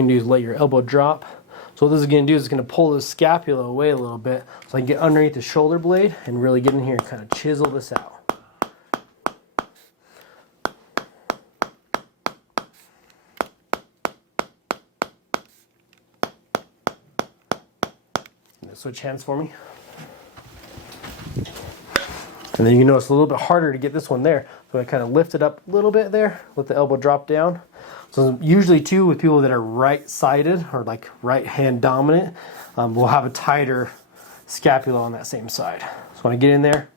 What you do is let your elbow drop. So what this is going to do is it's going to pull the scapula away a little bit so I can get underneath the shoulder blade and really get in here and kind of chisel this out. Switch hands for me. And then you can notice a little bit harder to get this one there. So I kind of lift it up a little bit there, let the elbow drop down. So usually too with people that are right-sided or like right hand dominant, we'll have a tighter scapula on that same side. So when I get in there,